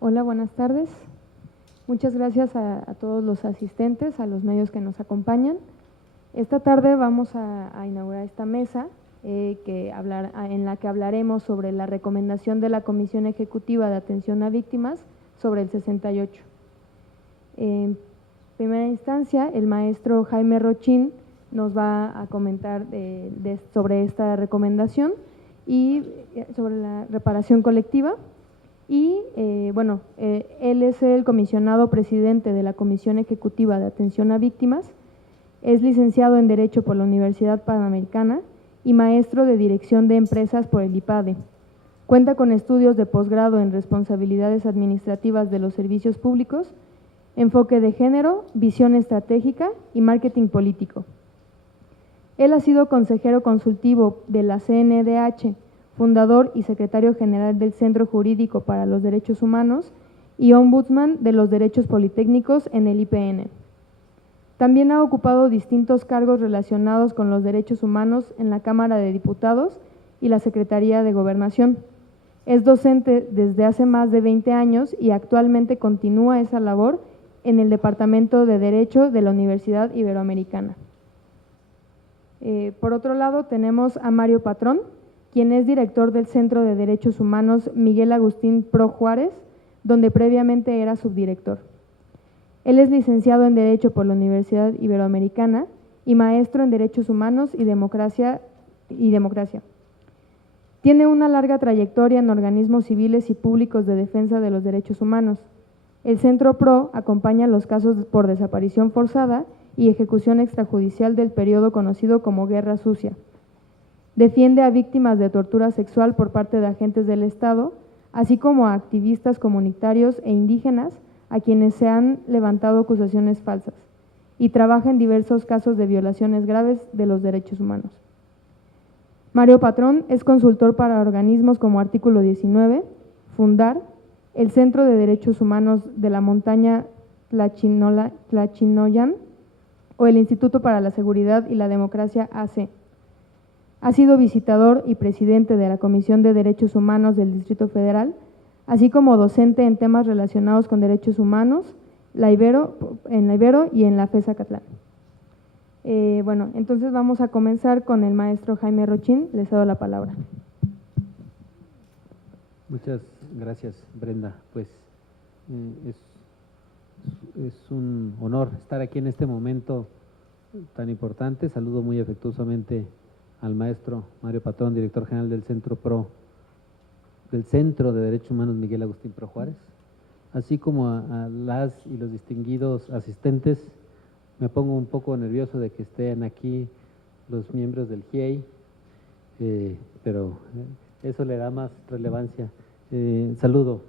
Hola, buenas tardes. Muchas gracias a todos los asistentes, a los medios que nos acompañan. Esta tarde vamos a inaugurar esta mesa en la que hablaremos sobre la recomendación de la Comisión Ejecutiva de Atención a Víctimas sobre el 68. En primera instancia, el maestro Jaime Rochín nos va a comentar sobre esta recomendación y sobre la reparación colectiva. Y él es el comisionado presidente de la Comisión Ejecutiva de Atención a Víctimas, es licenciado en Derecho por la Universidad Panamericana y maestro de Dirección de Empresas por el IPADE. Cuenta con estudios de posgrado en Responsabilidades Administrativas de los Servicios Públicos, Enfoque de Género, Visión Estratégica y Marketing Político. Él ha sido consejero consultivo de la CNDH, fundador y secretario general del Centro Jurídico para los Derechos Humanos y ombudsman de los derechos politécnicos en el IPN. También ha ocupado distintos cargos relacionados con los derechos humanos en la Cámara de Diputados y la Secretaría de Gobernación. Es docente desde hace más de 20 años y actualmente continúa esa labor en el Departamento de Derecho de la Universidad Iberoamericana. Por otro lado, tenemos a Mario Patrón, quien es director del Centro de Derechos Humanos Miguel Agustín Pro Juárez, donde previamente era subdirector. Él es licenciado en Derecho por la Universidad Iberoamericana y maestro en Derechos Humanos y Democracia. Tiene una larga trayectoria en organismos civiles y públicos de defensa de los derechos humanos. El Centro PRO acompaña los casos por desaparición forzada y ejecución extrajudicial del periodo conocido como Guerra Sucia. Defiende a víctimas de tortura sexual por parte de agentes del Estado, así como a activistas comunitarios e indígenas a quienes se han levantado acusaciones falsas, y trabaja en diversos casos de violaciones graves de los derechos humanos. Mario Patrón es consultor para organismos como Artículo 19, Fundar, el Centro de Derechos Humanos de la Montaña Tlachinoyan o el Instituto para la Seguridad y la Democracia AC. Ha sido visitador y presidente de la Comisión de Derechos Humanos del Distrito Federal, así como docente en temas relacionados con derechos humanos en la Ibero y en la FES Acatlán. Entonces vamos a comenzar con el maestro Jaime Rochín. Les cedo la palabra. Muchas gracias, Brenda. Pues es un honor estar aquí en este momento tan importante. Saludo muy afectuosamente al maestro Mario Patrón, director general del Centro de Derechos Humanos Miguel Agustín Pro Juárez, así como a las y los distinguidos asistentes. Me pongo un poco nervioso de que estén aquí los miembros del GIEI, pero eso le da más relevancia. Saludo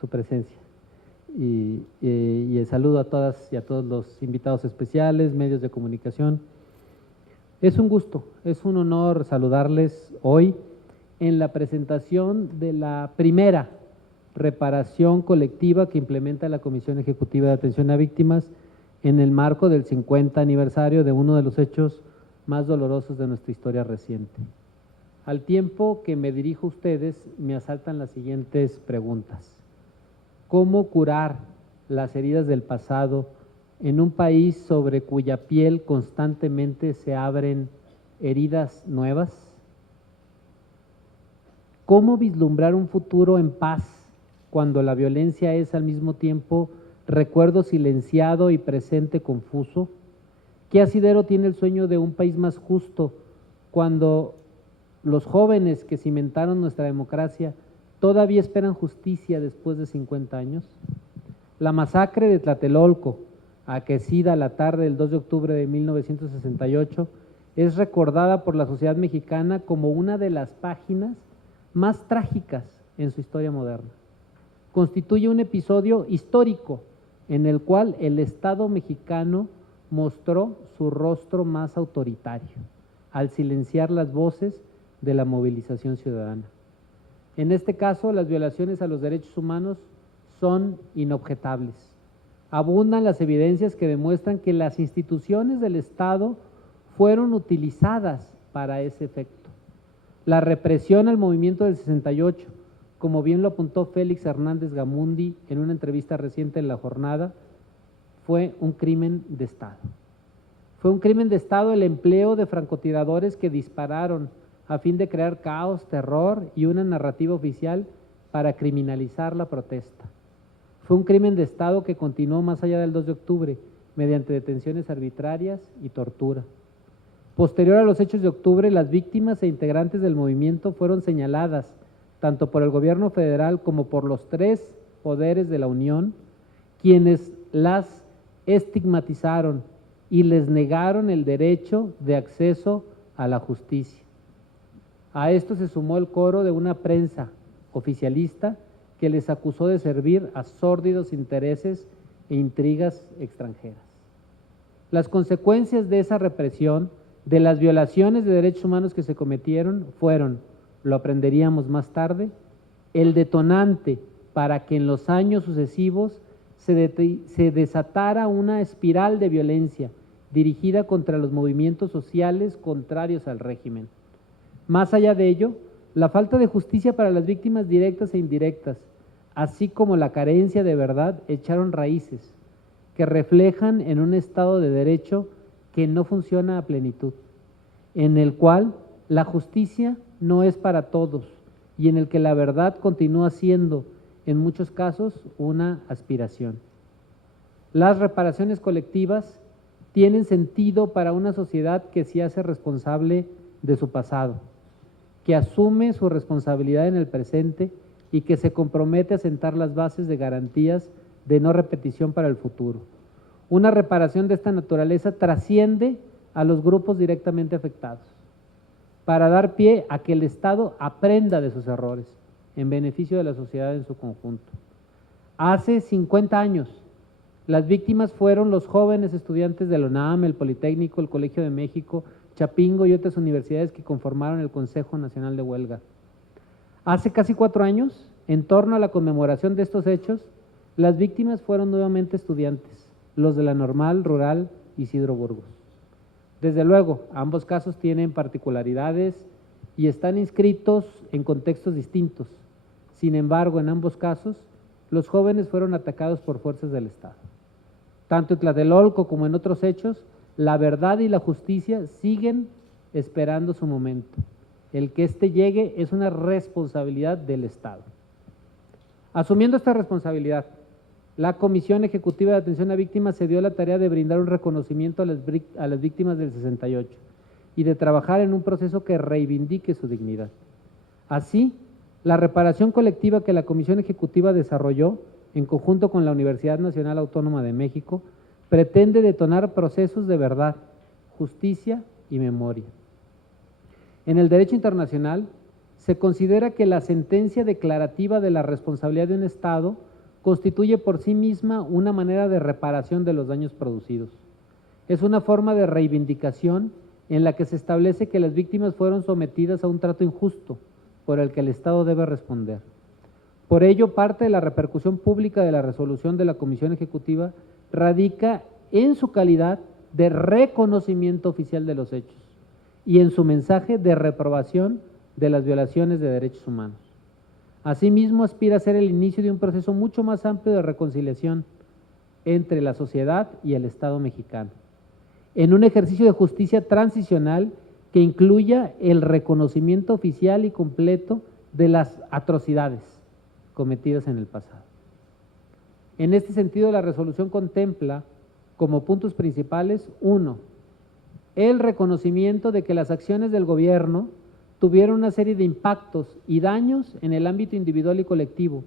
su presencia y saludo a todas y a todos los invitados especiales, medios de comunicación. Es un gusto, es un honor saludarles hoy en la presentación de la primera reparación colectiva que implementa la Comisión Ejecutiva de Atención a Víctimas en el marco del 50 aniversario de uno de los hechos más dolorosos de nuestra historia reciente. Al tiempo que me dirijo a ustedes, me asaltan las siguientes preguntas. ¿Cómo curar las heridas del pasado en un país sobre cuya piel constantemente se abren heridas nuevas? ¿Cómo vislumbrar un futuro en paz cuando la violencia es al mismo tiempo recuerdo silenciado y presente confuso? ¿Qué asidero tiene el sueño de un país más justo cuando los jóvenes que cimentaron nuestra democracia todavía esperan justicia después de 50 años? La masacre de Tlatelolco, aquecida la tarde del 2 de octubre de 1968, es recordada por la sociedad mexicana como una de las páginas más trágicas en su historia moderna. Constituye un episodio histórico en el cual el Estado mexicano mostró su rostro más autoritario al silenciar las voces de la movilización ciudadana. En este caso, las violaciones a los derechos humanos son inobjetables. Abundan las evidencias que demuestran que las instituciones del Estado fueron utilizadas para ese efecto. La represión al movimiento del 68, como bien lo apuntó Félix Hernández Gamundi en una entrevista reciente en La Jornada, fue un crimen de Estado. Fue un crimen de Estado el empleo de francotiradores que dispararon a fin de crear caos, terror y una narrativa oficial para criminalizar la protesta. Fue un crimen de Estado que continuó más allá del 2 de octubre, mediante detenciones arbitrarias y tortura. Posterior a los hechos de octubre, las víctimas e integrantes del movimiento fueron señaladas, tanto por el gobierno federal como por los 3 poderes de la Unión, quienes las estigmatizaron y les negaron el derecho de acceso a la justicia. A esto se sumó el coro de una prensa oficialista que les acusó de servir a sórdidos intereses e intrigas extranjeras. Las consecuencias de esa represión, de las violaciones de derechos humanos que se cometieron, fueron, lo aprenderíamos más tarde, el detonante para que en los años sucesivos se desatara una espiral de violencia dirigida contra los movimientos sociales contrarios al régimen. Más allá de ello, la falta de justicia para las víctimas directas e indirectas, así como la carencia de verdad, echaron raíces que reflejan en un Estado de Derecho que no funciona a plenitud, en el cual la justicia no es para todos y en el que la verdad continúa siendo, en muchos casos, una aspiración. Las reparaciones colectivas tienen sentido para una sociedad que se hace responsable de su pasado, que asume su responsabilidad en el presente y que se compromete a sentar las bases de garantías de no repetición para el futuro. Una reparación de esta naturaleza trasciende a los grupos directamente afectados, para dar pie a que el Estado aprenda de sus errores, en beneficio de la sociedad en su conjunto. Hace 50 años, las víctimas fueron los jóvenes estudiantes de la UNAM, el Politécnico, el Colegio de México, Chapingo y otras universidades que conformaron el Consejo Nacional de Huelga. Hace casi 4 años, en torno a la conmemoración de estos hechos, las víctimas fueron nuevamente estudiantes, los de la Normal Rural Isidro Burgos. Desde luego, ambos casos tienen particularidades y están inscritos en contextos distintos. Sin embargo, en ambos casos, los jóvenes fueron atacados por fuerzas del Estado. Tanto en Tlatelolco como en otros hechos, la verdad y la justicia siguen esperando su momento. El que éste llegue es una responsabilidad del Estado. Asumiendo esta responsabilidad, la Comisión Ejecutiva de Atención a Víctimas se dio la tarea de brindar un reconocimiento a las víctimas del 68 y de trabajar en un proceso que reivindique su dignidad. Así, la reparación colectiva que la Comisión Ejecutiva desarrolló, en conjunto con la Universidad Nacional Autónoma de México, pretende detonar procesos de verdad, justicia y memoria. En el derecho internacional, se considera que la sentencia declarativa de la responsabilidad de un Estado constituye por sí misma una manera de reparación de los daños producidos. Es una forma de reivindicación en la que se establece que las víctimas fueron sometidas a un trato injusto por el que el Estado debe responder. Por ello, parte de la repercusión pública de la resolución de la Comisión Ejecutiva radica en su calidad de reconocimiento oficial de los hechos y en su mensaje de reprobación de las violaciones de derechos humanos. Asimismo, aspira a ser el inicio de un proceso mucho más amplio de reconciliación entre la sociedad y el Estado mexicano, en un ejercicio de justicia transicional que incluya el reconocimiento oficial y completo de las atrocidades cometidas en el pasado. En este sentido, la resolución contempla como puntos principales: 1, el reconocimiento de que las acciones del gobierno tuvieron una serie de impactos y daños en el ámbito individual y colectivo,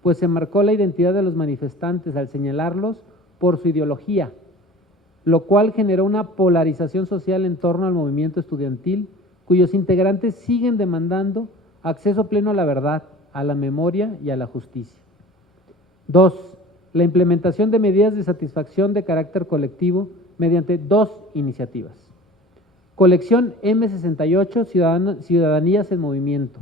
pues se marcó la identidad de los manifestantes al señalarlos por su ideología, lo cual generó una polarización social en torno al movimiento estudiantil, cuyos integrantes siguen demandando acceso pleno a la verdad, a la memoria y a la justicia. 2, la implementación de medidas de satisfacción de carácter colectivo mediante 2 iniciativas. Colección M68, Ciudadanías en Movimiento,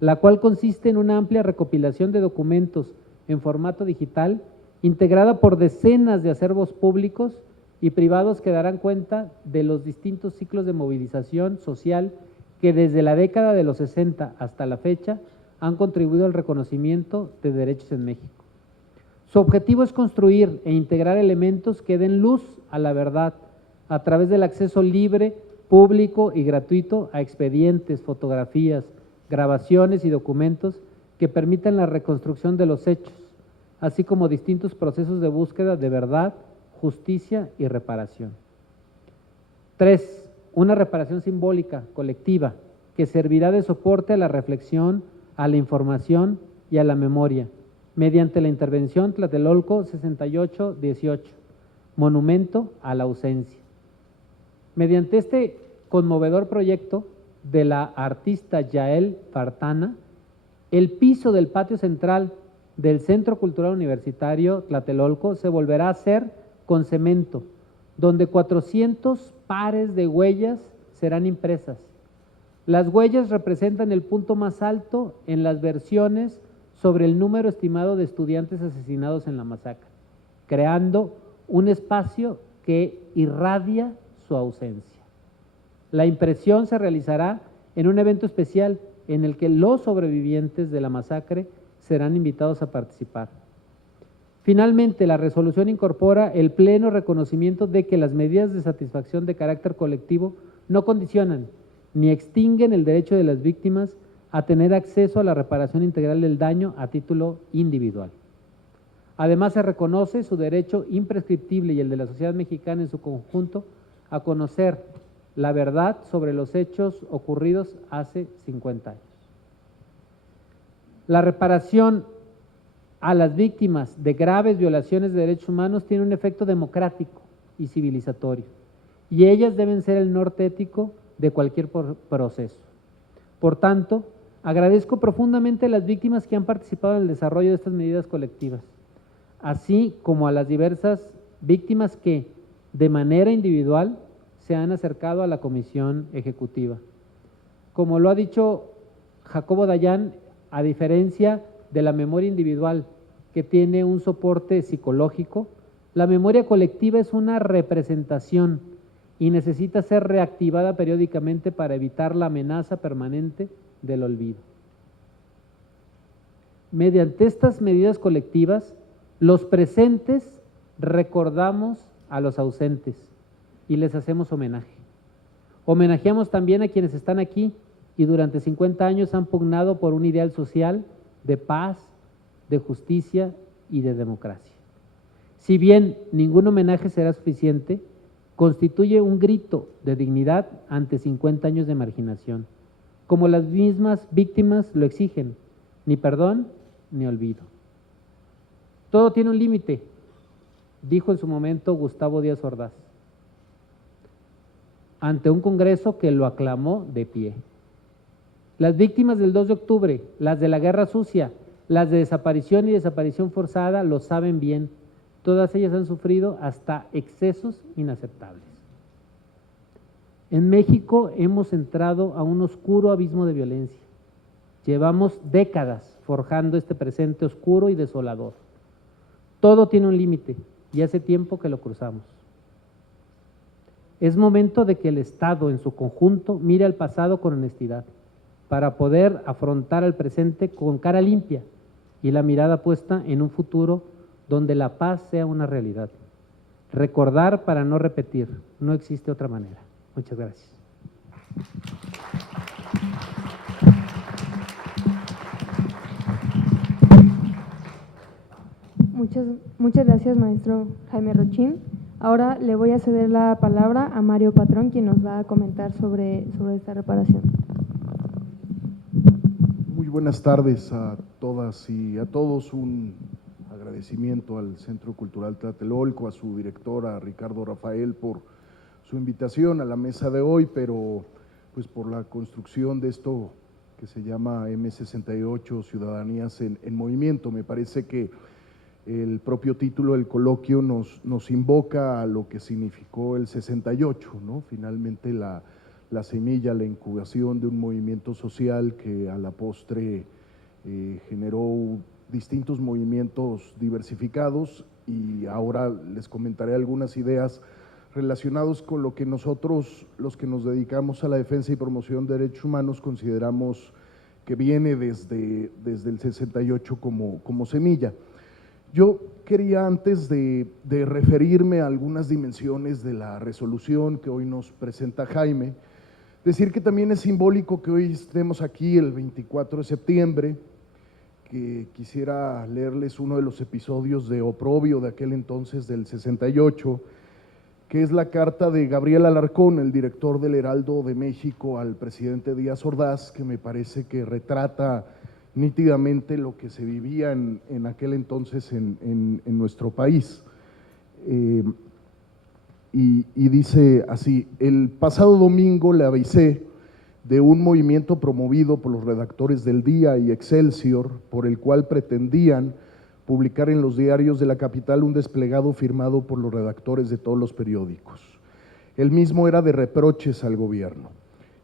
la cual consiste en una amplia recopilación de documentos en formato digital, integrada por decenas de acervos públicos y privados que darán cuenta de los distintos ciclos de movilización social que desde la década de los 60 hasta la fecha han contribuido al reconocimiento de derechos en México. Su objetivo es construir e integrar elementos que den luz a la verdad a través del acceso libre, público y gratuito a expedientes, fotografías, grabaciones y documentos que permitan la reconstrucción de los hechos, así como distintos procesos de búsqueda de verdad, justicia y reparación. 3. Una reparación simbólica, colectiva, que servirá de soporte a la reflexión, a la información y a la memoria, mediante la intervención Tlatelolco 6818, Monumento a la Ausencia. Mediante este conmovedor proyecto de la artista Yael Fartana, el piso del patio central del Centro Cultural Universitario Tlatelolco se volverá a hacer con cemento, donde 400 pares de huellas serán impresas. Las huellas representan el punto más alto en las versiones sobre el número estimado de estudiantes asesinados en la masacre, creando un espacio que irradia su ausencia. La impresión se realizará en un evento especial en el que los sobrevivientes de la masacre serán invitados a participar. Finalmente, la resolución incorpora el pleno reconocimiento de que las medidas de satisfacción de carácter colectivo no condicionan ni extinguen el derecho de las víctimas a tener acceso a la reparación integral del daño a título individual. Además, se reconoce su derecho imprescriptible y el de la sociedad mexicana en su conjunto a conocer la verdad sobre los hechos ocurridos hace 50 años. La reparación a las víctimas de graves violaciones de derechos humanos tiene un efecto democrático y civilizatorio, y ellas deben ser el norte ético de cualquier proceso. Por tanto, agradezco profundamente a las víctimas que han participado en el desarrollo de estas medidas colectivas, así como a las diversas víctimas que, de manera individual, se han acercado a la Comisión Ejecutiva. Como lo ha dicho Jacobo Dayan, a diferencia de la memoria individual, que tiene un soporte psicológico, la memoria colectiva es una representación y necesita ser reactivada periódicamente para evitar la amenaza permanente del olvido. Mediante estas medidas colectivas, los presentes recordamos a los ausentes y les hacemos homenaje. Homenajeamos también a quienes están aquí y durante 50 años han pugnado por un ideal social de paz, de justicia y de democracia. Si bien ningún homenaje será suficiente, constituye un grito de dignidad ante 50 años de marginación, como las mismas víctimas lo exigen, ni perdón ni olvido. Todo tiene un límite, dijo en su momento Gustavo Díaz Ordaz, ante un Congreso que lo aclamó de pie. Las víctimas del 2 de octubre, las de la Guerra Sucia, las de desaparición y desaparición forzada lo saben bien. Todas ellas han sufrido hasta excesos inaceptables. En México hemos entrado a un oscuro abismo de violencia. Llevamos décadas forjando este presente oscuro y desolador. Todo tiene un límite y hace tiempo que lo cruzamos. Es momento de que el Estado en su conjunto mire al pasado con honestidad, para poder afrontar al presente con cara limpia y la mirada puesta en un futuro donde la paz sea una realidad. Recordar para no repetir, no existe otra manera. Muchas gracias. Muchas gracias, maestro Jaime Rochín. Ahora le voy a ceder la palabra a Mario Patrón, quien nos va a comentar sobre esta reparación. Muy buenas tardes a todas y a todos. Un agradecimiento al Centro Cultural Tlatelolco, a su directora Ricardo Rafael por su invitación a la mesa de hoy, pero pues por la construcción de esto que se llama M68, Ciudadanías en Movimiento. Me parece que el propio título del coloquio nos invoca a lo que significó el 68, ¿no? Finalmente la semilla, la incubación de un movimiento social que a la postre generó distintos movimientos diversificados, y ahora les comentaré algunas ideas relacionadas con lo que nosotros, los que nos dedicamos a la defensa y promoción de derechos humanos, consideramos que viene desde el 68 como semilla. Yo quería, antes de referirme a algunas dimensiones de la resolución que hoy nos presenta Jaime, decir que también es simbólico que hoy estemos aquí el 24 de septiembre, que quisiera leerles uno de los episodios de oprobio de aquel entonces del 68, que es la carta de Gabriel Alarcón, el director del Heraldo de México, al presidente Díaz Ordaz, que me parece que retrata nítidamente lo que se vivía en aquel entonces en nuestro país. Y dice así: el pasado domingo le avisé de un movimiento promovido por los redactores del Día y Excelsior, por el cual pretendían publicar en los diarios de la capital un desplegado firmado por los redactores de todos los periódicos. El mismo era de reproches al gobierno,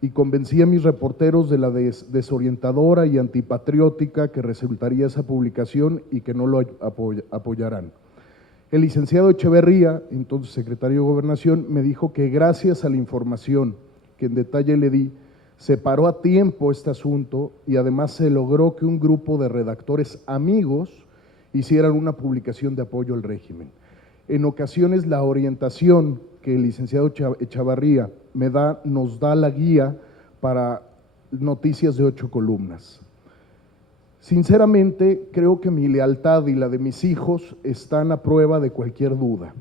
y convencí a mis reporteros de la desorientadora y antipatriótica que resultaría esa publicación y que no lo apoyarán. El licenciado Echeverría, entonces secretario de Gobernación, me dijo que gracias a la información que en detalle le di, se paró a tiempo este asunto y además se logró que un grupo de redactores amigos hicieran una publicación de apoyo al régimen. En ocasiones la orientación que el licenciado Echeverría nos da la guía para noticias de 8 columnas. Sinceramente, creo que mi lealtad y la de mis hijos están a prueba de cualquier duda.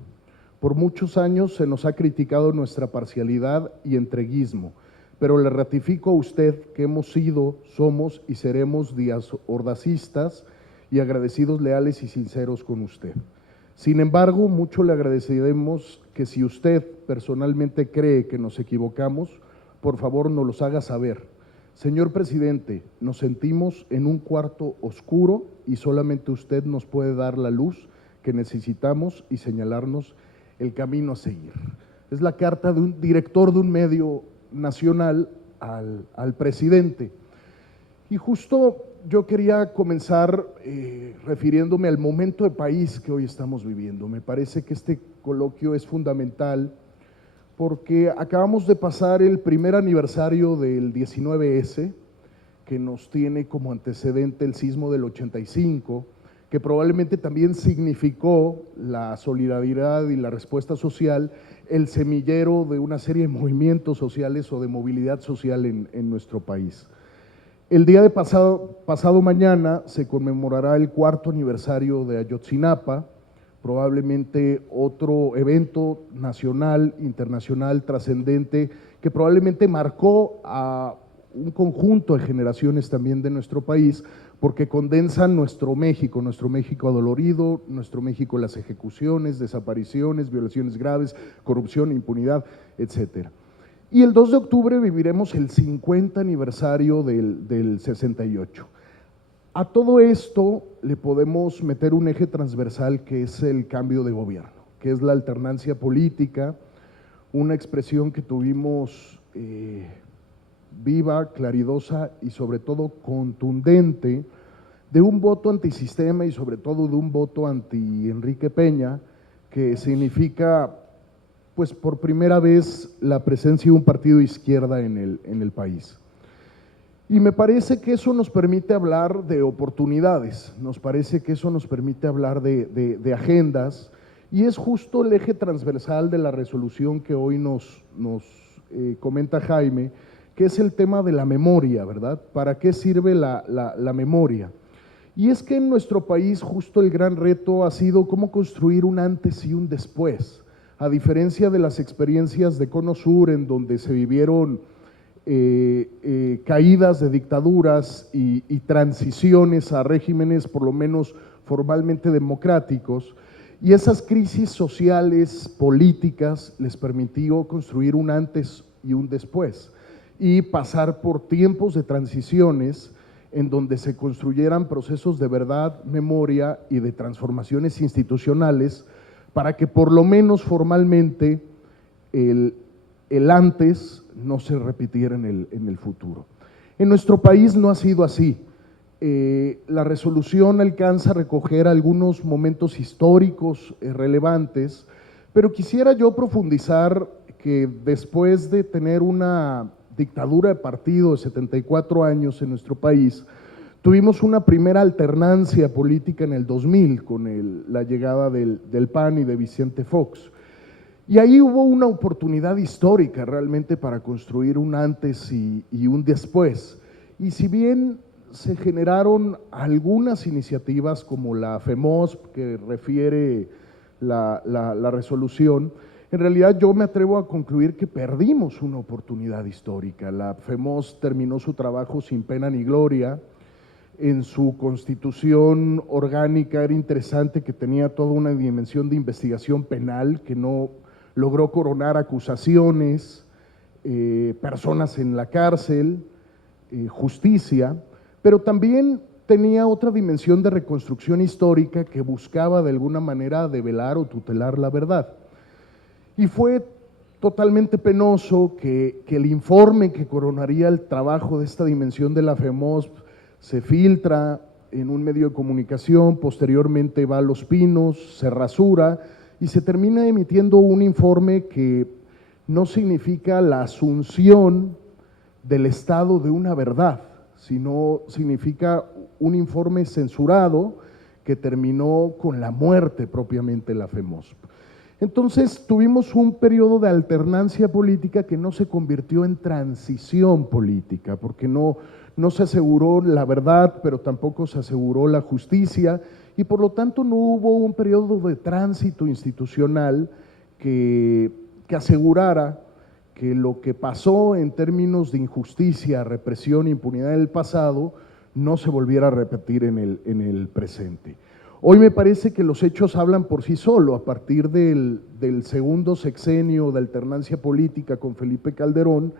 Por muchos años se nos ha criticado nuestra parcialidad y entreguismo, pero le ratifico a usted que hemos sido, somos y seremos díaz-ordacistas y agradecidos, leales y sinceros con usted. Sin embargo, mucho le agradeceremos que si usted personalmente cree que nos equivocamos, por favor nos los haga saber. Señor presidente, nos sentimos en un cuarto oscuro y solamente usted nos puede dar la luz que necesitamos y señalarnos el camino a seguir. Es la carta de un director de un medio nacional al presidente. Y justo yo quería comenzar refiriéndome al momento de país que hoy estamos viviendo. Me parece que este coloquio es fundamental porque acabamos de pasar el primer aniversario del 19S, que nos tiene como antecedente el sismo del 85, que probablemente también significó la solidaridad y la respuesta social, el semillero de una serie de movimientos sociales o de movilidad social en nuestro país. El día de pasado mañana se conmemorará el 4º aniversario de Ayotzinapa, probablemente otro evento nacional, internacional, trascendente, que probablemente marcó a un conjunto de generaciones también de nuestro país, porque condensan nuestro México adolorido, nuestro México, las ejecuciones, desapariciones, violaciones graves, corrupción, impunidad, etcétera. Y el 2 de octubre viviremos el 50 aniversario del 68. A todo esto le podemos meter un eje transversal que es el cambio de gobierno, que es la alternancia política, una expresión que tuvimos viva, claridosa y sobre todo contundente de un voto antisistema y sobre todo de un voto anti Enrique Peña, que significa pues por primera vez la presencia de un partido de izquierda en el país. Y me parece que eso nos permite hablar de oportunidades, nos parece que eso nos permite hablar de agendas, y es justo el eje transversal de la resolución que hoy nos comenta Jaime, que es el tema de la memoria, ¿verdad? ¿Para qué sirve la memoria? Y es que en nuestro país justo el gran reto ha sido cómo construir un antes y un después, a diferencia de las experiencias de Cono Sur, en donde se vivieron caídas de dictaduras y transiciones a regímenes por lo menos formalmente democráticos, y esas crisis sociales, políticas, les permitió construir un antes y un después, y pasar por tiempos de transiciones en donde se construyeran procesos de verdad, memoria y de transformaciones institucionales para que por lo menos formalmente el antes no se repitiera en el futuro. En nuestro país no ha sido así. La resolución alcanza a recoger algunos momentos históricos relevantes, pero quisiera yo profundizar que después de tener una dictadura de partido de 74 años en nuestro país, tuvimos una primera alternancia política en el 2000 con la llegada del PAN y de Vicente Fox. Y ahí hubo una oportunidad histórica realmente para construir un antes y un después. Y si bien se generaron algunas iniciativas como la FEMOSP que refiere la resolución, en realidad yo me atrevo a concluir que perdimos una oportunidad histórica. La FEMOSP terminó su trabajo sin pena ni gloria. En su constitución orgánica era interesante que tenía toda una dimensión de investigación penal que no logró coronar acusaciones, personas en la cárcel, justicia, pero también tenía otra dimensión de reconstrucción histórica que buscaba de alguna manera develar o tutelar la verdad. Y fue totalmente penoso que el informe que coronaría el trabajo de esta dimensión de la FEMOSP se filtra en un medio de comunicación, posteriormente va a Los Pinos, se rasura y se termina emitiendo un informe que no significa la asunción del estado de una verdad, sino significa un informe censurado que terminó con la muerte propiamente de la FEMOSP. Entonces tuvimos un periodo de alternancia política que no se convirtió en transición política, porque no se aseguró la verdad, pero tampoco se aseguró la justicia, y por lo tanto no hubo un periodo de tránsito institucional que asegurara que lo que pasó en términos de injusticia, represión e impunidad del pasado no se volviera a repetir en el presente. Hoy me parece que los hechos hablan por sí solos. A partir del segundo sexenio de alternancia política con Felipe Calderón,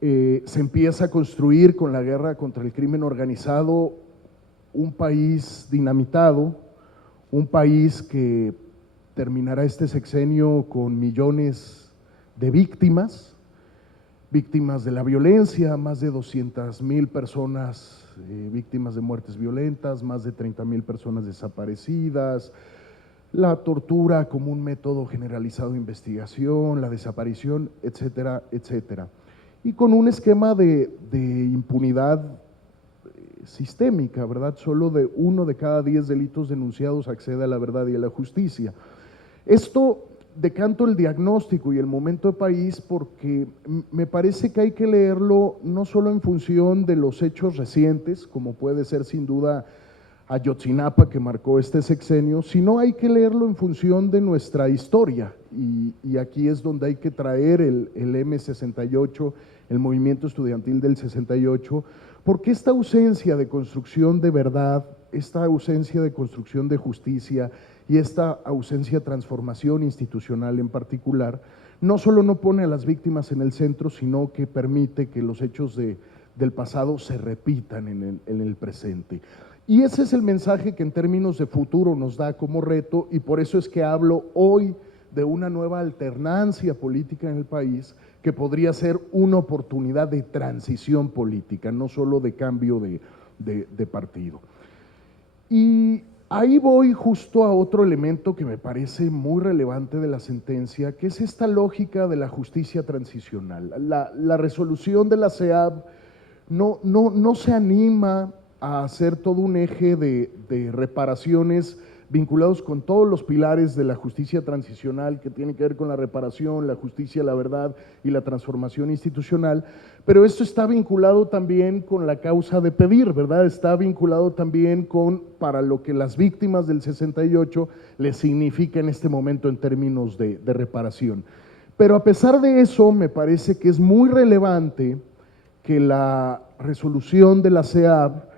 se empieza a construir con la guerra contra el crimen organizado un país dinamitado, un país que terminará este sexenio con millones de víctimas de la violencia, más de 200,000 personas víctimas de muertes violentas, más de 30,000 personas desaparecidas, la tortura como un método generalizado de investigación, la desaparición, etcétera, etcétera. Y con un esquema de impunidad sistémica, ¿verdad? Solo de 1 de cada 10 delitos denunciados accede a la verdad y a la justicia. Esto decanto el diagnóstico y el momento de país porque me parece que hay que leerlo no solo en función de los hechos recientes, como puede ser sin duda Ayotzinapa que marcó este sexenio, sino hay que leerlo en función de nuestra historia y aquí es donde hay que traer el M68, el movimiento estudiantil del 68, porque esta ausencia de construcción de verdad, esta ausencia de construcción de justicia y esta ausencia de transformación institucional en particular, no solo no pone a las víctimas en el centro, sino que permite que los hechos del pasado se repitan en el presente. Y ese es el mensaje que en términos de futuro nos da como reto y por eso es que hablo hoy de una nueva alternancia política en el país que podría ser una oportunidad de transición política, no solo de cambio de partido. Y ahí voy justo a otro elemento que me parece muy relevante de la sentencia, que es esta lógica de la justicia transicional. La resolución de la CEAB no se anima a hacer todo un eje de reparaciones vinculados con todos los pilares de la justicia transicional que tiene que ver con la reparación, la justicia, la verdad y la transformación institucional, pero esto está vinculado también con la causa de pedir, ¿verdad? Está vinculado también con para lo que las víctimas del 68 les significa en este momento en términos de reparación. Pero a pesar de eso, me parece que es muy relevante que la resolución de la CEAB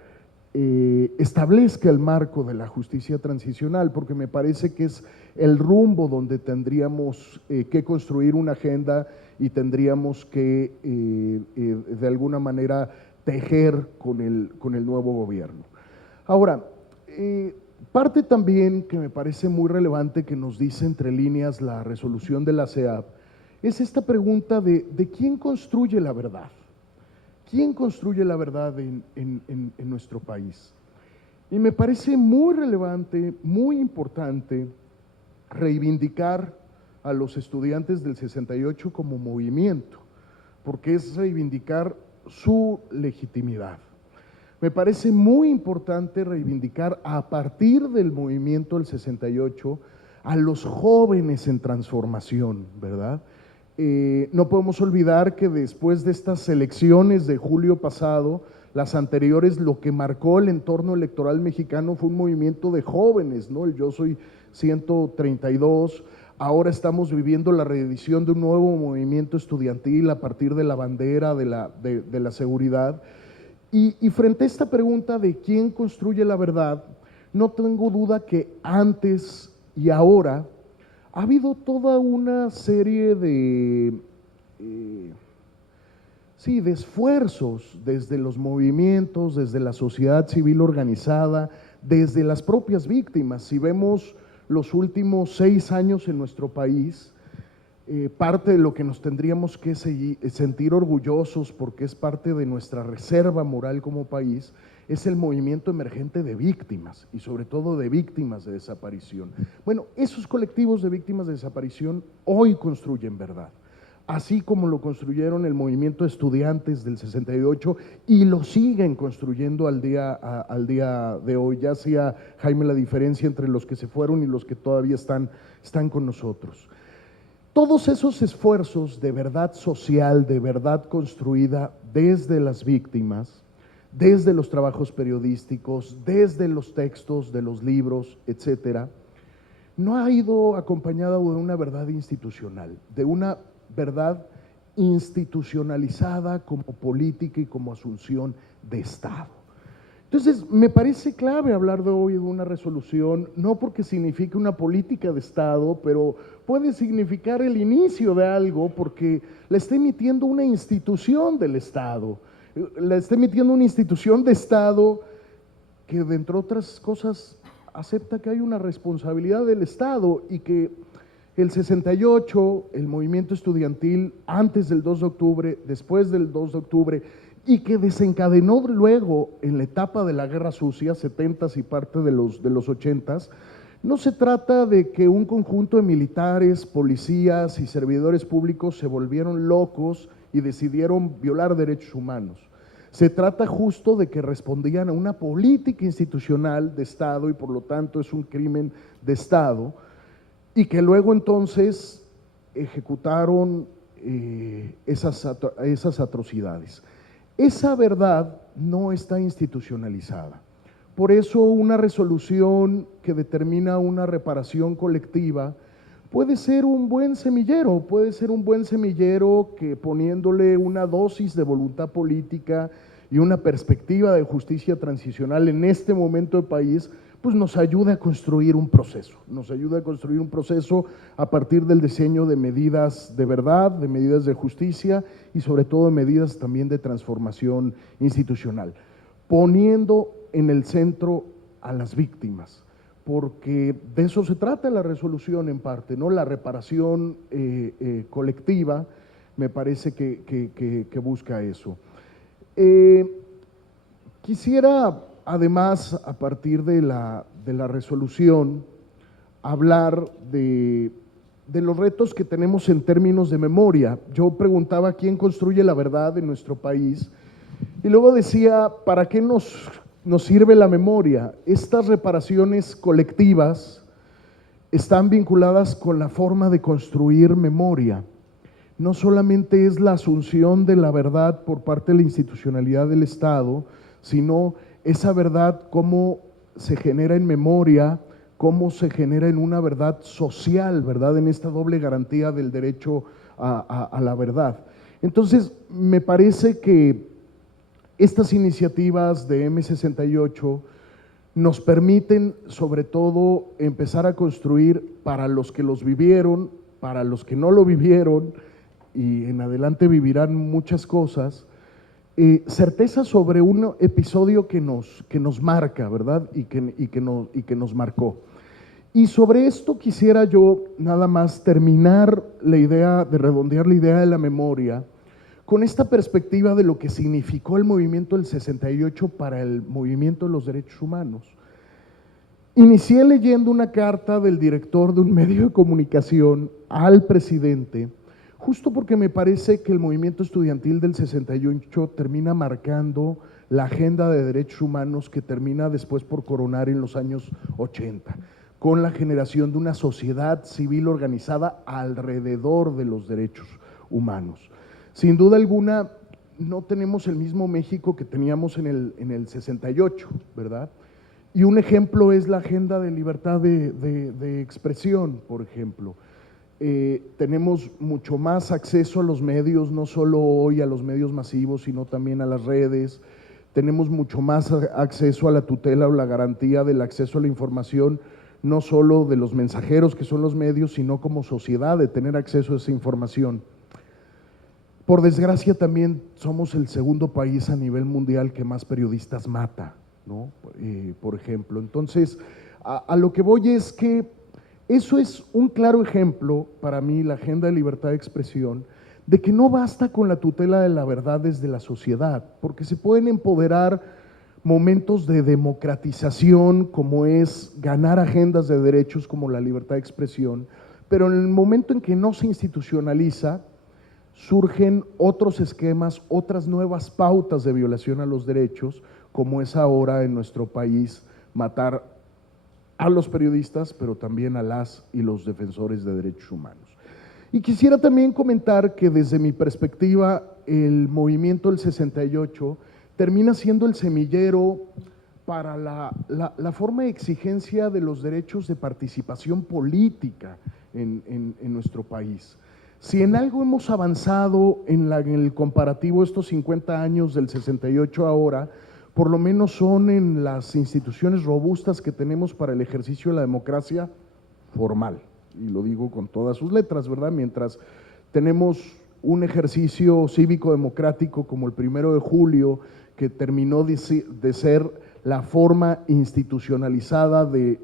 establezca el marco de la justicia transicional, porque me parece que es el rumbo donde tendríamos que construir una agenda y tendríamos que de alguna manera tejer con el nuevo gobierno. Ahora, parte también que me parece muy relevante que nos dice entre líneas la resolución de la CEAB es esta pregunta de quién construye la verdad. ¿Quién construye la verdad en nuestro país? Y me parece muy relevante, muy importante reivindicar a los estudiantes del 68 como movimiento, porque es reivindicar su legitimidad. Me parece muy importante reivindicar a partir del movimiento del 68 a los jóvenes en transformación, ¿verdad? No podemos olvidar que después de estas elecciones de julio pasado, las anteriores, lo que marcó el entorno electoral mexicano fue un movimiento de jóvenes, ¿no? El Yo Soy 132, ahora estamos viviendo la reedición de un nuevo movimiento estudiantil a partir de la bandera de la seguridad. Y frente a esta pregunta de quién construye la verdad, no tengo duda que antes y ahora ha habido toda una serie de esfuerzos desde los movimientos, desde la sociedad civil organizada, desde las propias víctimas. Si vemos los últimos 6 años en nuestro país, parte de lo que nos tendríamos que sentir orgullosos, porque es parte de nuestra reserva moral como país, es el movimiento emergente de víctimas, y sobre todo de víctimas de desaparición. Bueno, esos colectivos de víctimas de desaparición hoy construyen verdad, así como lo construyeron el movimiento de estudiantes del 68 y lo siguen construyendo al día de hoy. Ya hacía Jaime la diferencia entre los que se fueron y los que todavía están con nosotros. Todos esos esfuerzos de verdad social, de verdad construida desde las víctimas, desde los trabajos periodísticos, desde los textos de los libros, etcétera, no ha ido acompañado de una verdad institucional, de una verdad institucionalizada como política y como asunción de Estado. Entonces, me parece clave hablar de hoy de una resolución, no porque signifique una política de Estado, pero puede significar el inicio de algo, porque la está emitiendo una institución del Estado, la está emitiendo una institución de Estado que, de entre otras cosas, acepta que hay una responsabilidad del Estado y que el 68, el movimiento estudiantil, antes del 2 de octubre, después del 2 de octubre, y que desencadenó luego en la etapa de la Guerra Sucia, 70s y parte de los 80s, no se trata de que un conjunto de militares, policías y servidores públicos se volvieron locos y decidieron violar derechos humanos. Se trata justo de que respondían a una política institucional de Estado y por lo tanto es un crimen de Estado, y que luego entonces ejecutaron esas atrocidades. Esa verdad no está institucionalizada. Por eso una resolución que determina una reparación colectiva puede ser un buen semillero, que poniéndole una dosis de voluntad política y una perspectiva de justicia transicional en este momento del país, pues nos ayuda a construir un proceso, a partir del diseño de medidas de verdad, de medidas de justicia y sobre todo de medidas también de transformación institucional, poniendo en el centro a las víctimas, porque de eso se trata la resolución en parte, ¿no? La reparación colectiva me parece que busca eso. Quisiera además, a partir de la resolución, hablar de los retos que tenemos en términos de memoria. Yo preguntaba quién construye la verdad en nuestro país y luego decía, ¿para qué nos sirve la memoria? Estas reparaciones colectivas están vinculadas con la forma de construir memoria. No solamente es la asunción de la verdad por parte de la institucionalidad del Estado, sino esa verdad, cómo se genera en memoria, cómo se genera en una verdad social, ¿verdad? En esta doble garantía del derecho a la verdad. Entonces, me parece que estas iniciativas de M68 nos permiten, sobre todo, empezar a construir para los que los vivieron, para los que no lo vivieron, y en adelante vivirán muchas cosas, certeza sobre un episodio que nos marca, ¿verdad? Y que nos marcó. Y sobre esto quisiera yo nada más terminar la idea, de redondear la idea de la memoria, con esta perspectiva de lo que significó el movimiento del 68 para el movimiento de los derechos humanos. Inicié leyendo una carta del director de un medio de comunicación al presidente, justo porque me parece que el movimiento estudiantil del 68 termina marcando la agenda de derechos humanos que termina después por coronar en los años 80, con la generación de una sociedad civil organizada alrededor de los derechos humanos. Sin duda alguna, no tenemos el mismo México que teníamos en el 68, ¿verdad? Y un ejemplo es la agenda de libertad de expresión, por ejemplo. Tenemos mucho más acceso a los medios, no solo hoy a los medios masivos, sino también a las redes. Tenemos mucho más acceso a la tutela o la garantía del acceso a la información, no solo de los mensajeros que son los medios, sino como sociedad de tener acceso a esa información. Por desgracia también somos el segundo país a nivel mundial que más periodistas mata, ¿no? Por ejemplo. Entonces, a lo que voy es que eso es un claro ejemplo para mí, la agenda de libertad de expresión, de que no basta con la tutela de la verdad desde la sociedad, porque se pueden empoderar momentos de democratización, como es ganar agendas de derechos como la libertad de expresión, pero en el momento en que no se institucionaliza, surgen otros esquemas, otras nuevas pautas de violación a los derechos, como es ahora en nuestro país matar a los periodistas, pero también a las y los defensores de derechos humanos. Y quisiera también comentar que desde mi perspectiva, el movimiento del 68 termina siendo el semillero para la forma de exigencia de los derechos de participación política en nuestro país. Si en algo hemos avanzado en el comparativo estos 50 años del 68 ahora, por lo menos son en las instituciones robustas que tenemos para el ejercicio de la democracia formal, y lo digo con todas sus letras, ¿verdad? Mientras tenemos un ejercicio cívico-democrático como el 1 de julio, que terminó de ser la forma institucionalizada de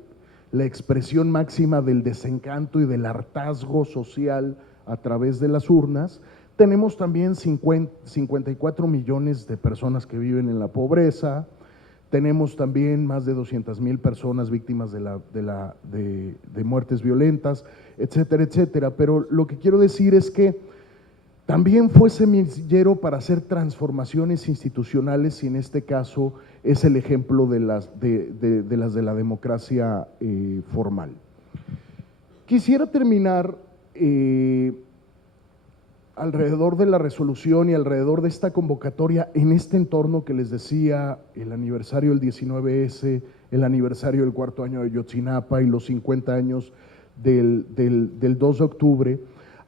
la expresión máxima del desencanto y del hartazgo social a través de las urnas, tenemos también 54 millones de personas que viven en la pobreza, tenemos también más de 200,000 personas víctimas de muertes violentas, etcétera, etcétera. Pero lo que quiero decir es que también fue semillero para hacer transformaciones institucionales, y en este caso es el ejemplo de las de la democracia formal. Quisiera terminar alrededor de la resolución y alrededor de esta convocatoria, en este entorno que les decía, el aniversario del 19S, el aniversario del 4º año de Ayotzinapa y los 50 años del 2 de octubre,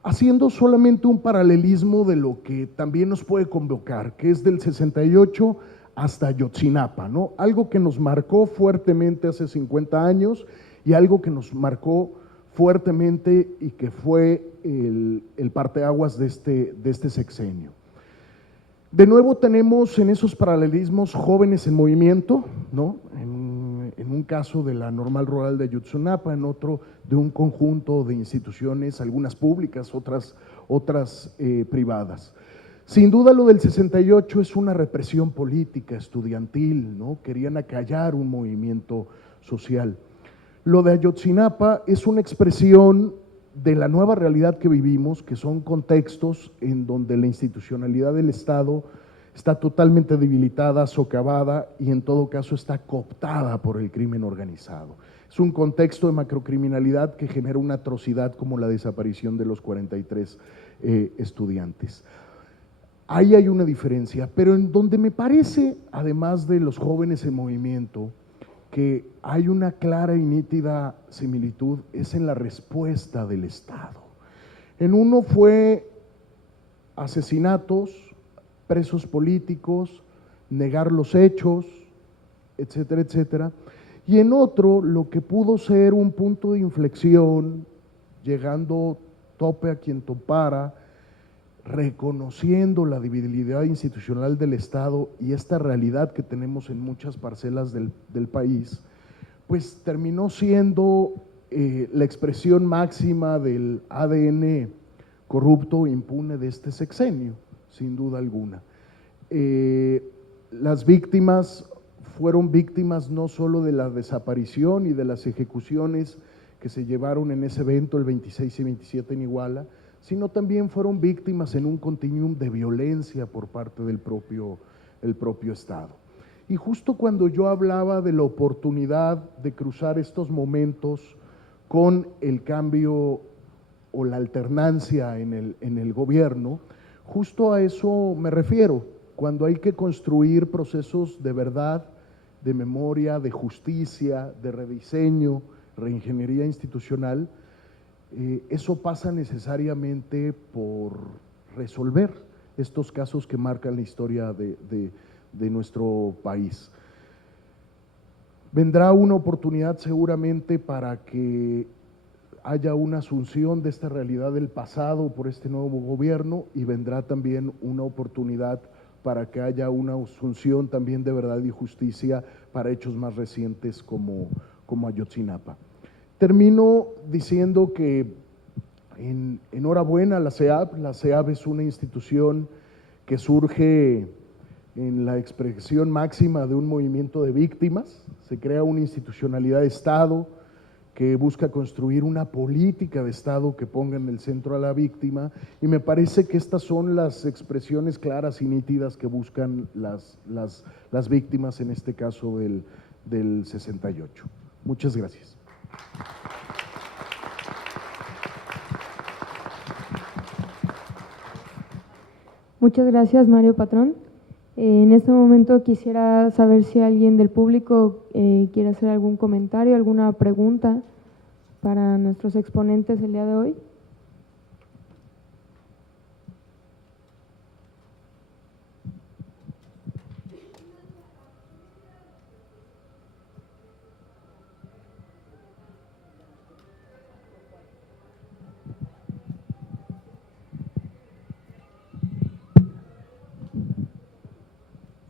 haciendo solamente un paralelismo de lo que también nos puede convocar, que es del 68 hasta Ayotzinapa, ¿no? Algo que nos marcó fuertemente hace 50 años y algo que nos marcó fuertemente y que fue el parteaguas de este sexenio. De nuevo tenemos en esos paralelismos jóvenes en movimiento, ¿no? En un caso de la Normal Rural de Ayotzinapa, en otro de un conjunto de instituciones, algunas públicas, otras privadas. Sin duda lo del 68 es una represión política, estudiantil, ¿no? Querían acallar un movimiento social. Lo de Ayotzinapa es una expresión de la nueva realidad que vivimos, que son contextos en donde la institucionalidad del Estado está totalmente debilitada, socavada y en todo caso está cooptada por el crimen organizado. Es un contexto de macrocriminalidad que genera una atrocidad como la desaparición de los 43 estudiantes. Ahí hay una diferencia, pero en donde me parece, además de los jóvenes en movimiento, que hay una clara y nítida similitud es en la respuesta del Estado. En uno fue asesinatos, presos políticos, negar los hechos, etcétera, etcétera, y en otro lo que pudo ser un punto de inflexión, llegando tope a quien topara, reconociendo la debilidad institucional del Estado y esta realidad que tenemos en muchas parcelas del país, pues terminó siendo la expresión máxima del ADN corrupto e impune de este sexenio, sin duda alguna. Las víctimas fueron víctimas no solo de la desaparición y de las ejecuciones que se llevaron en ese evento el 26 y 27 en Iguala, sino también fueron víctimas en un continuum de violencia por parte del propio Estado. Y justo cuando yo hablaba de la oportunidad de cruzar estos momentos con el cambio o la alternancia en el gobierno, justo a eso me refiero, cuando hay que construir procesos de verdad, de memoria, de justicia, de rediseño, reingeniería institucional, eso pasa necesariamente por resolver estos casos que marcan la historia de nuestro país. Vendrá una oportunidad seguramente para que haya una asunción de esta realidad del pasado por este nuevo gobierno, y vendrá también una oportunidad para que haya una asunción también de verdad y justicia para hechos más recientes como Ayotzinapa. Termino diciendo que enhorabuena a la CEAP. La CEAP es una institución que surge en la expresión máxima de un movimiento de víctimas. Se crea una institucionalidad de Estado que busca construir una política de Estado que ponga en el centro a la víctima, y me parece que estas son las expresiones claras y nítidas que buscan las víctimas, en este caso del 68. Muchas gracias. Muchas gracias, Mario Patrón. En este momento quisiera saber si alguien del público quiere hacer algún comentario, alguna pregunta para nuestros exponentes el día de hoy.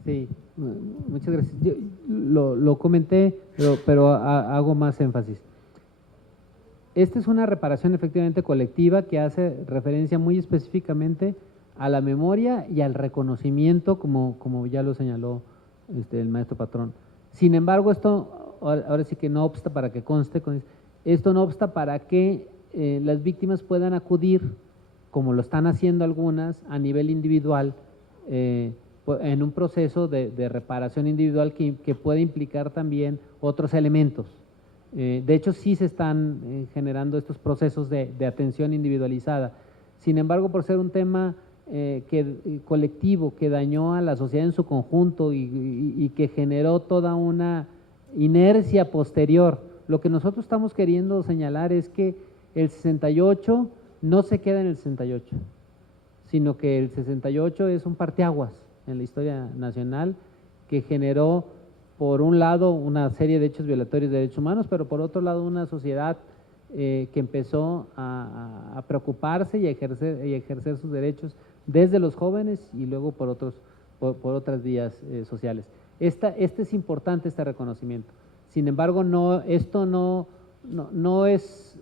Sí, muchas gracias. Yo lo comenté, pero hago más énfasis. Esta es una reparación efectivamente colectiva que hace referencia muy específicamente a la memoria y al reconocimiento, como ya lo señaló el maestro Patrón. Sin embargo, esto ahora sí que no obsta para que conste, esto no obsta para que las víctimas puedan acudir, como lo están haciendo algunas, a nivel individual, en un proceso de reparación individual que puede implicar también otros elementos. De hecho, sí se están generando estos procesos de atención individualizada. Sin embargo, por ser un tema colectivo que dañó a la sociedad en su conjunto y que generó toda una inercia posterior, lo que nosotros estamos queriendo señalar es que el 68 no se queda en el 68, sino que el 68 es un parteaguas en la historia nacional que generó, por un lado, una serie de hechos violatorios de derechos humanos, pero por otro lado una sociedad que empezó a preocuparse y a ejercer sus derechos desde los jóvenes y luego por otras vías sociales. Este es importante, este reconocimiento. Sin embargo, esto no es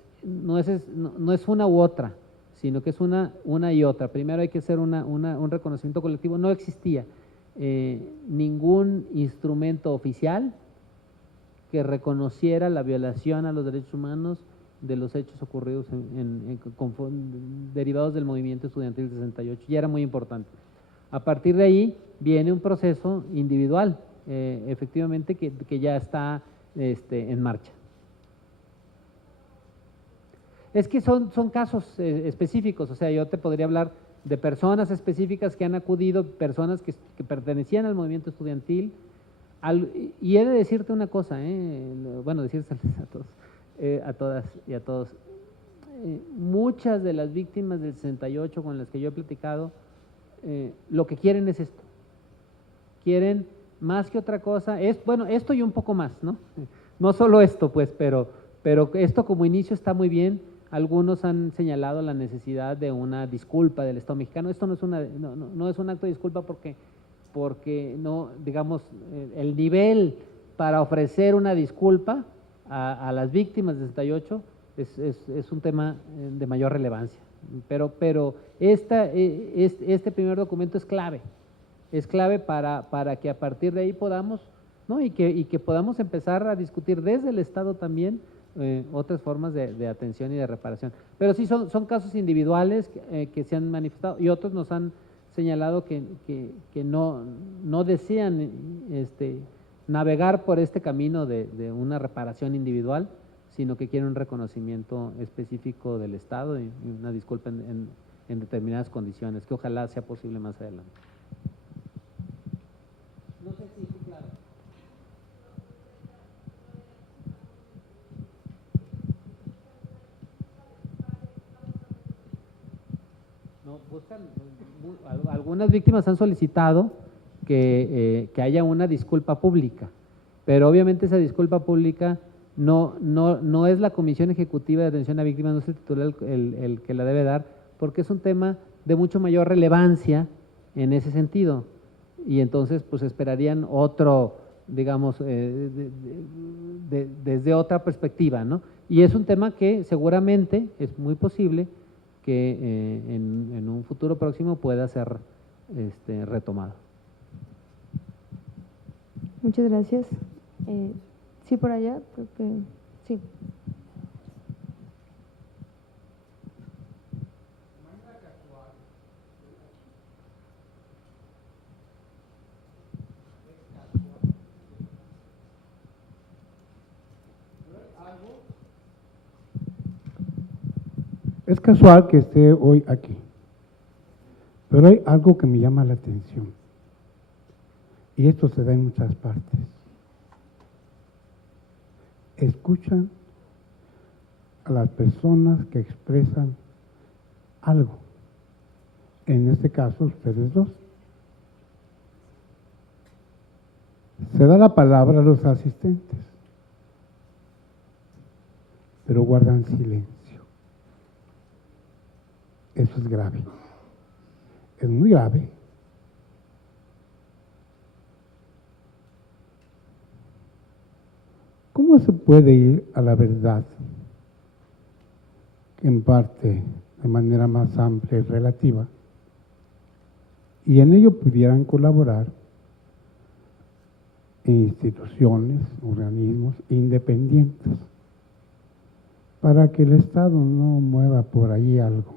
una u otra, sino que es una y otra. Primero hay que hacer un reconocimiento colectivo. No existía ningún instrumento oficial que reconociera la violación a los derechos humanos de los hechos ocurridos derivados del movimiento estudiantil 68, y era muy importante. A partir de ahí viene un proceso individual, efectivamente, que ya está en marcha. Es que son casos específicos, o sea, yo te podría hablar de personas específicas que han acudido, personas que pertenecían al movimiento estudiantil, y he de decirte una cosa, bueno, decírseles a todas y a todos, muchas de las víctimas del 68 con las que yo he platicado, lo que quieren es esto, quieren más que otra cosa, bueno, esto y un poco más, ¿no? No solo esto, pues, pero esto como inicio está muy bien. Algunos han señalado la necesidad de una disculpa del Estado mexicano. Esto no es un acto de disculpa porque no, digamos, el nivel para ofrecer una disculpa a las víctimas del 68 es un tema de mayor relevancia. Pero este primer documento es clave para que a partir de ahí podamos, ¿no? y que podamos empezar a discutir desde el Estado también otras formas de atención y de reparación. Pero sí son casos individuales que se han manifestado, y otros nos han señalado que no desean navegar por este camino de una reparación individual, sino que quieren un reconocimiento específico del Estado y una disculpa en determinadas condiciones, que ojalá sea posible más adelante. No sé si sí, claro. No, buscan, algunas víctimas han solicitado que haya una disculpa pública, pero obviamente esa disculpa pública no es la Comisión Ejecutiva de Atención a Víctimas, no es el titular el que la debe dar, porque es un tema de mucho mayor relevancia en ese sentido, y entonces pues esperarían otro, digamos, desde otra perspectiva, ¿no? Y es un tema que seguramente es muy posible que en un futuro próximo pueda ser retomado. Muchas gracias. Sí, por allá, creo que sí. Es casual que esté hoy aquí, pero hay algo que me llama la atención, y esto se da en muchas partes. Escuchan a las personas que expresan algo, en este caso ustedes dos. Se da la palabra a los asistentes, pero guardan silencio. Eso es grave, es muy grave. ¿Cómo se puede ir a la verdad, que en parte de manera más amplia y relativa, y en ello pudieran colaborar instituciones, organismos independientes, para que el Estado no mueva por ahí algo?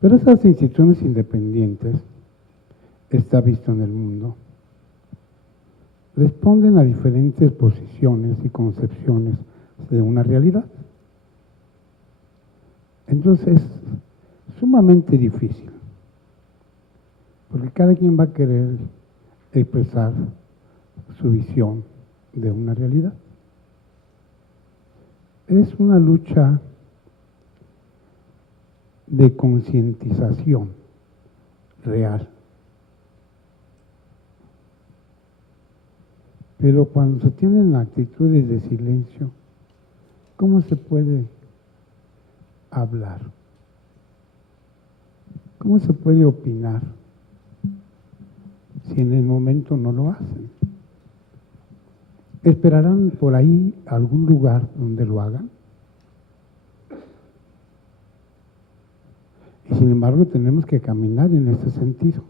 Pero esas instituciones independientes, está visto en el mundo, responden a diferentes posiciones y concepciones de una realidad. Entonces, es sumamente difícil, porque cada quien va a querer expresar su visión de una realidad. Es una lucha de concientización real. Pero cuando se tienen actitudes de silencio, ¿cómo se puede hablar? ¿Cómo se puede opinar si en el momento no lo hacen? ¿Esperarán por ahí algún lugar donde lo hagan? Y sin embargo tenemos que caminar en ese sentido.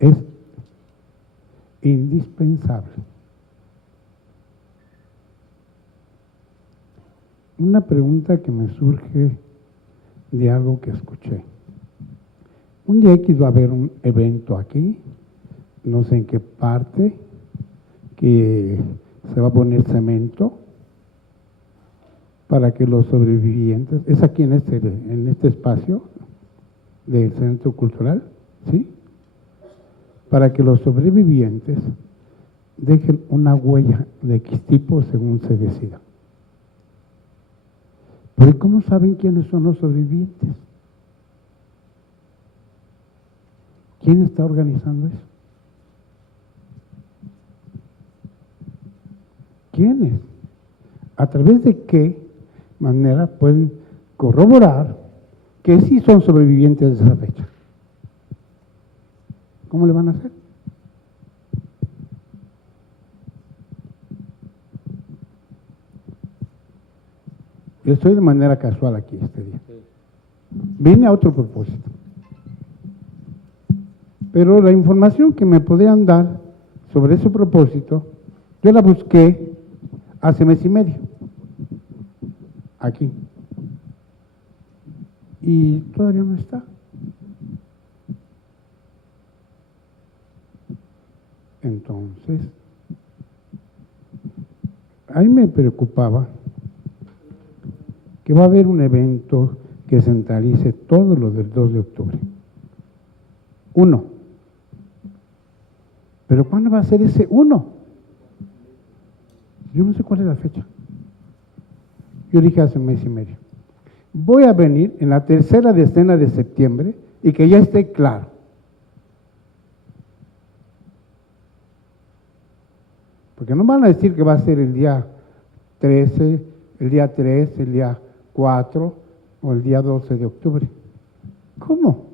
Es indispensable. Una pregunta que me surge de algo que escuché. Un día X va a haber un evento aquí, no sé en qué parte, que se va a poner cemento para que los sobrevivientes, es aquí en este espacio del Centro Cultural, ¿sí? Para que los sobrevivientes dejen una huella de X tipo según se decida. Pero ¿cómo saben quiénes son los sobrevivientes? ¿Quién está organizando eso? ¿Quiénes? ¿A través de qué manera pueden corroborar que sí son sobrevivientes de esa fecha? ¿Cómo le van a hacer? Yo estoy de manera casual aquí este día. Vine a otro propósito. Pero la información que me podían dar sobre ese propósito, yo la busqué hace mes y medio, aquí. Y todavía no está. Entonces, ahí me preocupaba que va a haber un evento que centralice todo lo del 2 de octubre. Uno. Pero ¿cuándo va a ser ese uno? Yo no sé cuál es la fecha. Yo dije hace mes y medio. Voy a venir en la tercera decena de septiembre y que ya esté claro. Porque no van a decir que va a ser el día 13, el día 3, el día 4 o el día 12 de octubre. ¿Cómo?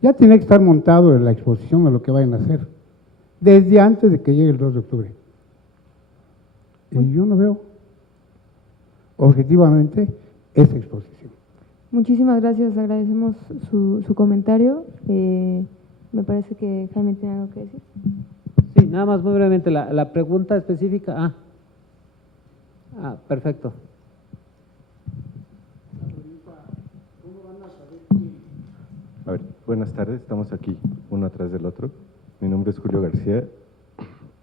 Ya tiene que estar montado en la exposición de lo que vayan a hacer, desde antes de que llegue el 2 de octubre. Y yo no veo objetivamente esa exposición. Muchísimas gracias, agradecemos su comentario. Me parece que Jaime tiene algo que decir. Sí, nada más muy brevemente, la pregunta específica. Perfecto. A ver, buenas tardes, estamos aquí uno atrás del otro. Mi nombre es Julio García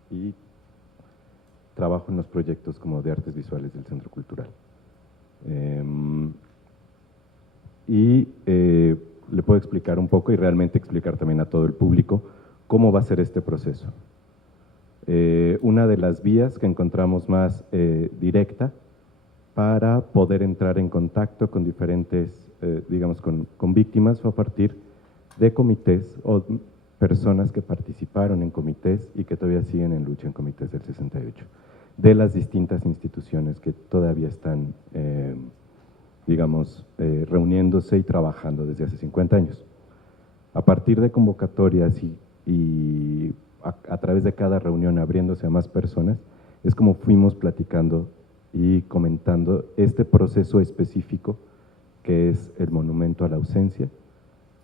y trabajo en los proyectos como de artes visuales del Centro Cultural. Le puedo explicar un poco y realmente explicar también a todo el público cómo va a ser este proceso. Una de las vías que encontramos más directa para poder entrar en contacto con diferentes, digamos, con víctimas fue a partir de comités o personas que participaron en comités y que todavía siguen en lucha en comités del 68, de las distintas instituciones que todavía están, digamos, reuniéndose y trabajando desde hace 50 años. A partir de convocatorias y a través de cada reunión abriéndose a más personas, es como fuimos platicando y comentando este proceso específico que es el monumento a la ausencia,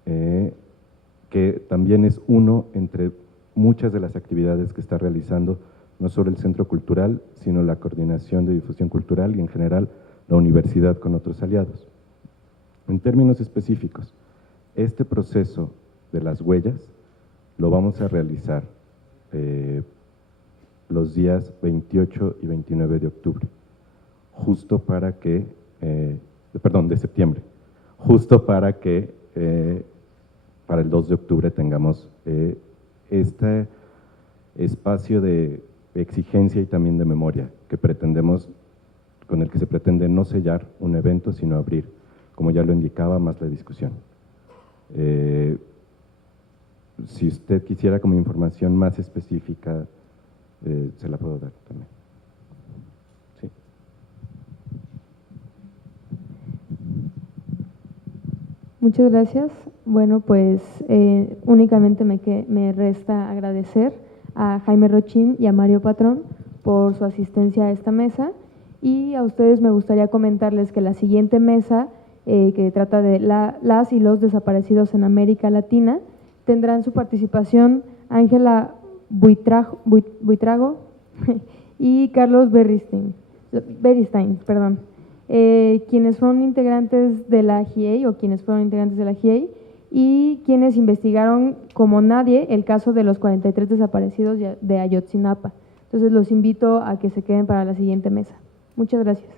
que también es uno entre muchas de las actividades que está realizando no solo el Centro Cultural, sino la Coordinación de Difusión Cultural y en general la universidad con otros aliados. En términos específicos, este proceso de las huellas lo vamos a realizar los días 28 y 29 de octubre, justo para que, de septiembre, justo para que para el 2 de octubre tengamos este espacio de exigencia y también de memoria que pretendemos, con el que se pretende no sellar un evento, sino abrir, como ya lo indicaba, más la discusión. Si usted quisiera como información más específica, se la puedo dar también. Sí. Muchas gracias. Bueno, pues únicamente me resta agradecer a Jaime Rochín y a Mario Patrón por su asistencia a esta mesa, y a ustedes me gustaría comentarles que la siguiente mesa, que trata de las y los desaparecidos en América Latina, tendrán su participación Ángela Buitrago y Carlos Beristain, quienes son integrantes de la GIEI o quienes fueron integrantes de la GIEI y quienes investigaron como nadie el caso de los 43 desaparecidos de Ayotzinapa. Entonces los invito a que se queden para la siguiente mesa. Muchas gracias.